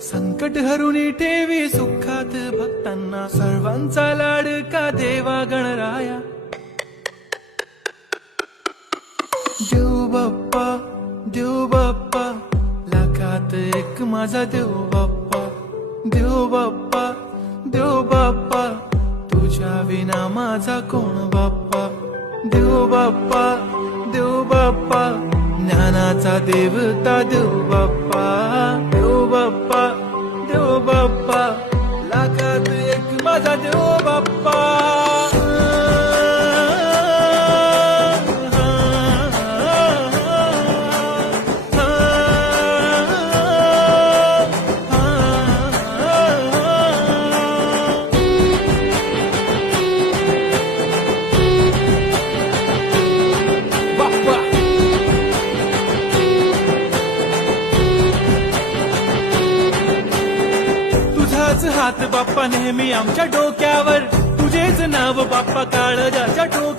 संकट हरुनी ठेवी सुखात भक्तांना, सर्वांचा लाडका देवा गणराया. देव बाप्पा, देव बाप्पा, लाखात एक माझा देव बाप्पा. देव बाप्पा, देव बाप्पा, तुझ्या विना माझा कोण बाप्पा. देव बाप्पा, देव बाप्पा, ज्ञानाचा देवता देव बाप्पा. देव बाप्पा, देव बाप्पा, लाखात एक माझा देव बाप्पा. तुझाच हात बाप्पा नेहमी आमच्या डोक्यावर, तुझेच नाव बाप्पा काळजाच्या टोक्यावर.